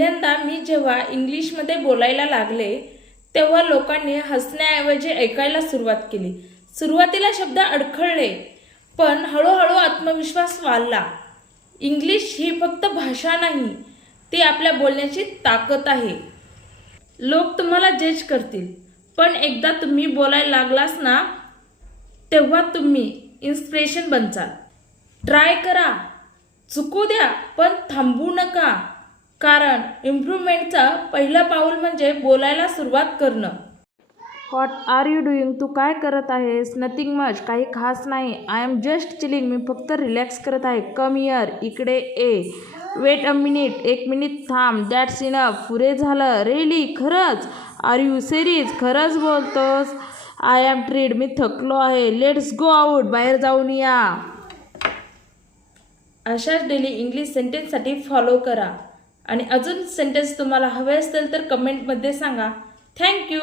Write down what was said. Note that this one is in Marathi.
पहिल्यांदा मी जेव्हा इंग्लिशमध्ये बोलायला लागले तेव्हा लोकांनी हसण्याऐवजी ऐकायला सुरुवात केली. सुरुवातीला शब्द अडखळले, पण हळूहळू आत्मविश्वास वाढला. इंग्लिश ही फक्त भाषा नाही, ती आपल्या बोलण्याची ताकद आहे. लोक तुम्हाला जज करतील, पण एकदा तुम्ही बोलायला लागलास ना, तेव्हा तुम्ही इन्स्पिरेशन बनचाल. ट्राय करा, चुकू द्या, पण थांबू नका. कारण इम्प्रूव्हमेंटचं पहिलं पाऊल म्हणजे बोलायला सुरुवात करणं. What are you doing? तू काय करत आहेस? नथिंग मच, काही खास नाही. आय एम जस्ट चिलिंग, मी फक्त रिलॅक्स करत आहे. कम हिअर, इकडे ये. वेट अ मिनिट, एक मिनिट थांब. दॅट्स इनफ, पुरे झालं. रिअली, खरंच? Are you serious? खरंच बोलतोस? आय एम ट्रीड, मी थकलो आहे. लेट्स गो आउट, बाहेर जाऊन या. अशाच डेली इंग्लिश सेंटेन्ससाठी फॉलो करा. आणि अजून सेंटेन्स तुम्हाला हवे असतील तर कमेंटमध्ये सांगा. थँक्यू.